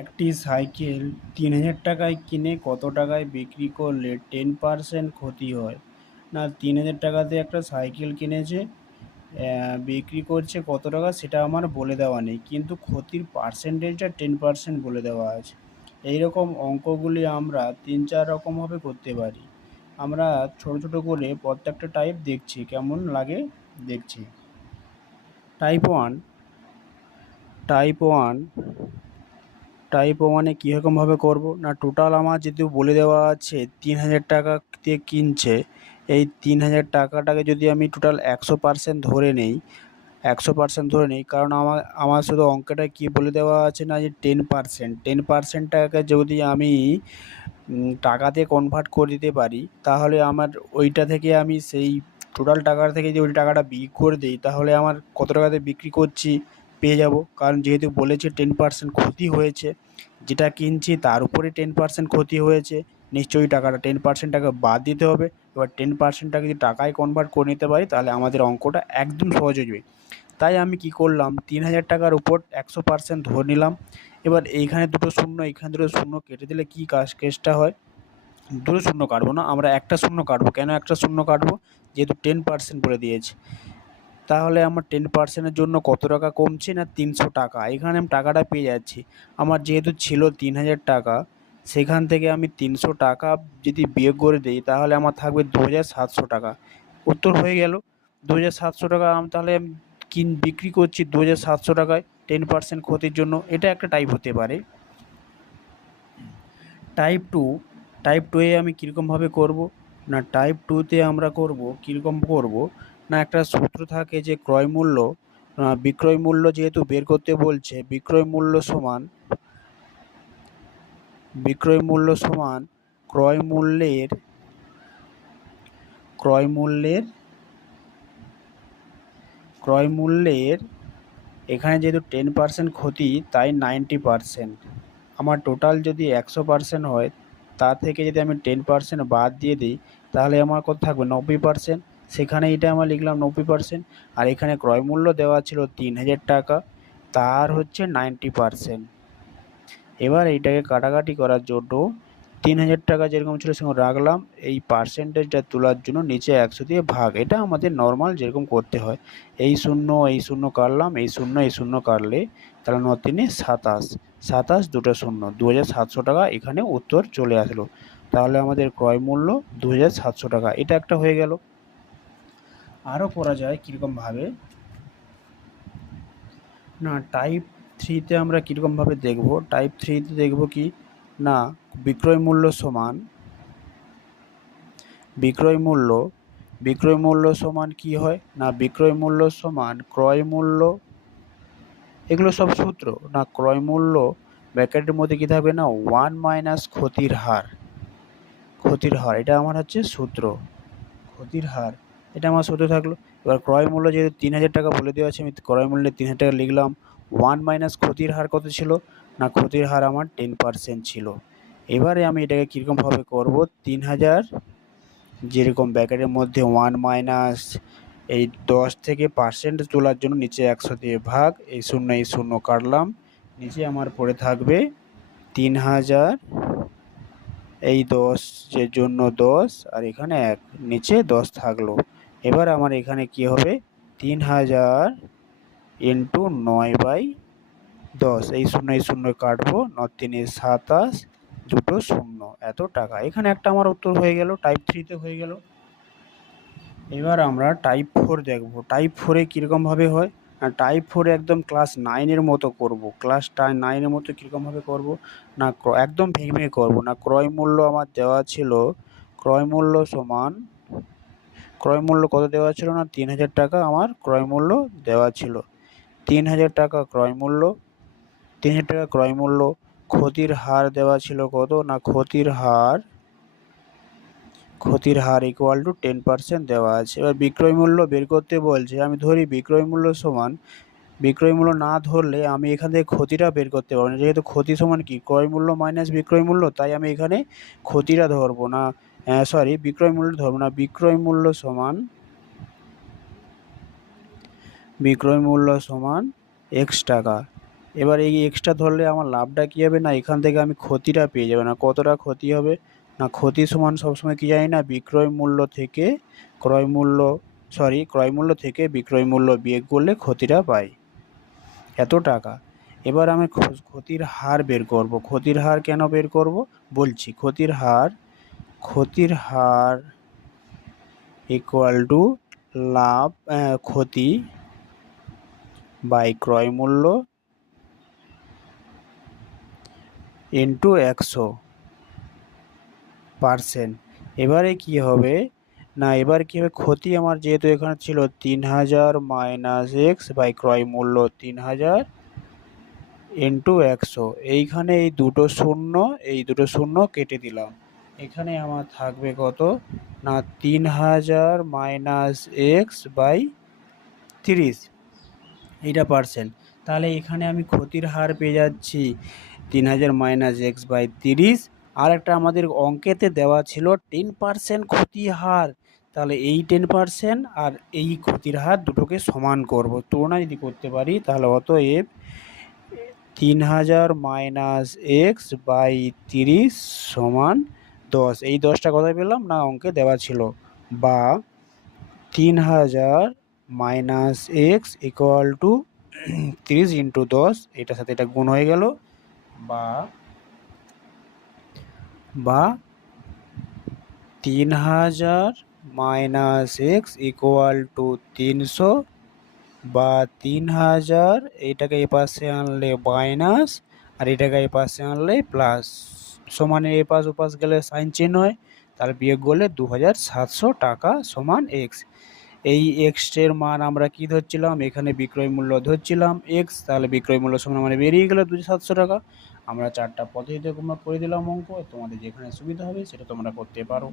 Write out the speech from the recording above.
একটি সাইকেল ৩,০০০ টাকায় কিনে কত টাকায় বিক্রি করলে 10% ক্ষতি হয়? না, ৩,০০০ টাকাতে একটা সাইকেল কিনেছে, বিক্রি করছে কত টাকা সেটা আমার বলে দেওয়া নেই, কিন্তু ক্ষতির পার্সেন্টেজটা 10% বলে দেওয়া আছে। এই রকম অঙ্কগুলি আমরা ৩-৪ রকমভাবে করতে পারি। আমরা ছোট ছোট করে প্রত্যেকটা টাইপ দেখছি, কেমন লাগে দেখছি। Type one type one type ওয়ানে কীরকমভাবে করব না, টোটাল আমার যেহেতু বলে দেওয়া আছে ৩,০০০ টাকা দিয়ে কিনছে, এই ৩,০০০ টাকাটাকে যদি আমি টোটাল ১০০% ধরে নেই, ১০০% ধরে নিই, কারণ আমার আমার শুধু অঙ্কটা কি বলে দেওয়া আছে না, যে 10%টাকে যদি আমি টাকাতে কনভার্ট করে দিতে পারি, তাহলে আমার ওইটা থেকে আমি সেই টোটাল টাকার থেকে যে ওই টাকাটা বিক্রি করে দিই, তাহলে আমার কত টাকাতে বিক্রি করছি পেয়ে যাব। কারণ যেহেতু বলেছে 10% ক্ষতি হয়েছে, যেটা কিনছি তার উপরে 10% ক্ষতি হয়েছে, নিশ্চয়ই টাকাটা 10% টাকা বাদ দিতে হবে। এবার 10%টাকে যদি টাকায় কনভার্ট করে নিতে পারি, তাহলে আমাদের অঙ্কটা একদম সহজ হয়ে যাবে। তাই আমি কি করলাম, ৩,০০০ টাকার উপর ১০০% ধরে নিলাম। এবার এইখানে দুটো শূন্য, এইখানে দুটো শূন্য কেটে দিলে কী কেসটা হয়, দুটো শূন্য কাটবো না, আমরা একটা শূন্য কাটবো। কেন একটা শূন্য কাটবো? যেহেতু 10% বলে দিয়েছে। তাহলে আমার 10%-এর জন্য কত টাকা কমছে না, ৩০০ টাকা। এখানে আমি টাকাটা পেয়ে যাচ্ছি। আমার যেহেতু ছিল ৩,০০০ টাকা, সেখান থেকে আমি ৩০০ টাকা যদি বিয়োগ করে দিই, তাহলে আমার থাকবে ২,৭০০ টাকা। উত্তর হয়ে গেল ২,৭০০ টাকা। আমি তাহলে বিক্রি করছি ২,৭০০ টাকায় 10% ক্ষতির জন্য। এটা একটা টাইপ হতে পারে। টাইপ টু টাইপ টু এ আমি কীরকমভাবে করব না, টাইপ টুতে আমরা করব কীরকম করব না, একটা সূত্র থাকে যে ক্রয় মূল্য, বিক্রয় মূল্য যেহেতু বের করতে বলছে, বিক্রয় মূল্য সমান ক্রয় মূল্যের ক্রয় মূল্যের ক্রয় মূল্যের এখানে যেহেতু 10% ক্ষতি, তাই 90%। আমার টোটাল যদি 100% হয়, তা থেকে যদি আমি 10% বাদ দিয়ে দিই, তাহলে আমার কত থাকবে 90%। সেখানে এটা আমরা লিখলাম 90%। আর এখানে ক্রয় মূল্য দেওয়া ছিল ৩,০০০ টাকা, তার হচ্ছে 90%। এবার এইটাকে কাটাকাটি করার জন্য ৩,০০০ টাকা যেরকম ছিল সেরকম রাখলাম, এই পার্সেন্টেজটা তোলার জন্য নিচে ১০০ দিয়ে ভাগ। এটা আমাদের নর্মাল যেরকম করতে হয়। এই শূন্য কাটলাম, এই শূন্য কাটলে তাহলে ৯ ৩-এ ২৭, ২৭ দুটো শূন্য, ২,৭০০ টাকা এখানে উত্তর চলে আসলো। তাহলে আমাদের ক্রয় মূল্য ২,৭০০ টাকা। এটা একটা হয়ে গেল। আরও করা যায় কীরকমভাবে না, টাইপ থ্রিতে আমরা কীরকমভাবে দেখব, টাইপ থ্রিতে দেখব কি না, বিক্রয় মূল্য সমান বিক্রয় মূল্য সমান কি হয় না, বিক্রয় মূল্য সমান ক্রয় মূল্য, এগুলো সব সূত্র না। ক্রয় মূল্য ব্র্যাকেটের মধ্যে কী থাকবে না, 1 মাইনাস ক্ষতির হার, এটা আমার হচ্ছে সূত্র, ক্ষতির হার, এটা আমার সূত্র থাকলো। এবার ক্রয় মূল্য যেহেতু ৩,০০০ টাকা বলে দেওয়া আছে, আমি ক্রয় মূল্যে ৩,০০০ টাকা লিখলাম। 1 মাইনাস ক্ষতির হার কত ছিল না, ক্ষতির হার আমার 10% ছিল। এবারে আমি এটাকে কীরকমভাবে করব, ৩,০০০ যেরকম ব্র্যাকেটের মধ্যে 1 মাইনাস, এই 10 থেকে পার্সেন্ট তোলার জন্য নিচে ১০০ দিয়ে ভাগ, এই শূন্য কাটলাম, নিচে আমার পড়ে থাকবে ৩,০০০, এই 10 এর জন্য 10 আর এখানে 1, নিচে 10 থাকলো। এবার আমার এখানে কি হবে, ৩,০০০ ইন্টু 9/10, এই শূন্য কাটবো, ৯ ৩-এ ২৭, দুটো শূন্য, এত টাকা। এখানে একটা আমার উত্তর হয়ে গেল, টাইপ থ্রিতে হয়ে গেল। এবার আমরা টাইপ 4 দেখব। টাইপ 4-এ কীরকমভাবে হয় না, টাইপ 4-এ একদম ক্লাস 9-এর মতো করব। ক্লাস 9-এর মতো কীরকমভাবে করব না, একদম ভেঙে করব না। ক্রয় মূল্য আমার দেওয়া ছিল, ক্রয় মূল্য সমান, ক্রয় মূল্য কত দেওয়া ছিল না, ৩,০০০ টাকা আমার ক্রয় মূল্য দেওয়া ছিল। ৩,০০০ টাকা ক্রয় মূল্য, ৩,০০০ টাকা ক্রয় মূল্য। ক্ষতির হার দেওয়া ছিল কত না, ক্ষতির হার ইকুয়াল টু 10% দেওয়া আছে। এবার বিক্রয় মূল্য বের করতে বলছে, আমি ধরি বিক্রয় মূল্য সমান, বিক্রয় মূল্য না ধরলে আমি এখান থেকে ক্ষতিটা বের করতে পারবো না, যেহেতু ক্ষতি সমান কি ক্রয় মূল্য মাইনাস বিক্রয় মূল্য, তাই আমি এখানে ক্ষতিটা ধরবো না, বিক্রয় মূল্য ধরবো না। বিক্রয় মূল্য সমান X টাকা। এবার এই এক্সট্রা ধরলে আমার লাভটা কী হবে, না এখান থেকে আমি ক্ষতিটা পেয়ে যাবো। না কতটা ক্ষতি হবে, না ক্ষতি সমান সবসময় কী জানি না, বিক্রয় মূল্য থেকে ক্রয় মূল্য থেকে বিক্রয় মূল্য বিয়োগ করলে ক্ষতিটা পাই, এত টাকা। এবার আমি ক্ষতির হার বের করব। ক্ষতির হার কেন বের করব বলছি। ক্ষতির হার ইকুয়াল টু লাভ ক্ষতি বাই ক্রয় মূল্য ইন্টু 100%। এবারে কি হবে, না এবার কি হবে, ক্ষতি আমার যেহেতু এখানে ছিল 3000 মাইনাস এক্স বাই ক্রয় মূল্য 3000 ইন্টু 100। এইখানে এই দুটো শূন্য কেটে দিলাম। এখানে আমার থাকবে কত, না 3000 মাইনাস এক্স বাই 30, এইটা পার্সেন্ট। তাহলে এখানে আমি ক্ষতির হার পেয়ে যাচ্ছি 3000 মাইনাস এক্স বাই 30। আর একটা আমাদের অঙ্কেতে দেওয়া ছিল 10% ক্ষতির হার। তাহলে এই 10% আর এই ক্ষতির হার দুটোকে সমান করব, তুলনা যদি করতে পারি তাহলে অতএব 3000 মাইনাস এক্স বাই 30 সমান 10। এই 10টা কোথায় পেলাম, না অঙ্কে দেওয়া ছিল। বা 3000 minus x equal to 30 into 10, এটার সাথে এটা গুণ হয়ে গেল। বা 3000 মাইনাস এক্স ইকুয়াল টু 300, বা 3000 এইটাকে এই পাশে আনলে মাইনাস আর এটাকে এই পাশে আনলে প্লাস, সমানে এ পাশ ও পাশ গেলে সাইন চেঞ্জ হয়, তাহলে বিয়োগ করলে 2700 টাকা সমান এক্স। এই এক্সের মান আমরা কি ধরছিলাম, এখানে বিক্রয় মূল্য ধরছিলাম এক্স, তাহলে বিক্রয় মূল্য সমান মানে বেরিয়ে গেল 2700 টাকা। আমরা 4টা পদ্ধতিতে তোমরা করে দিলাম অঙ্ক, তোমাদের যেখানে সুবিধা হবে সেটা তোমরা করতে পারো।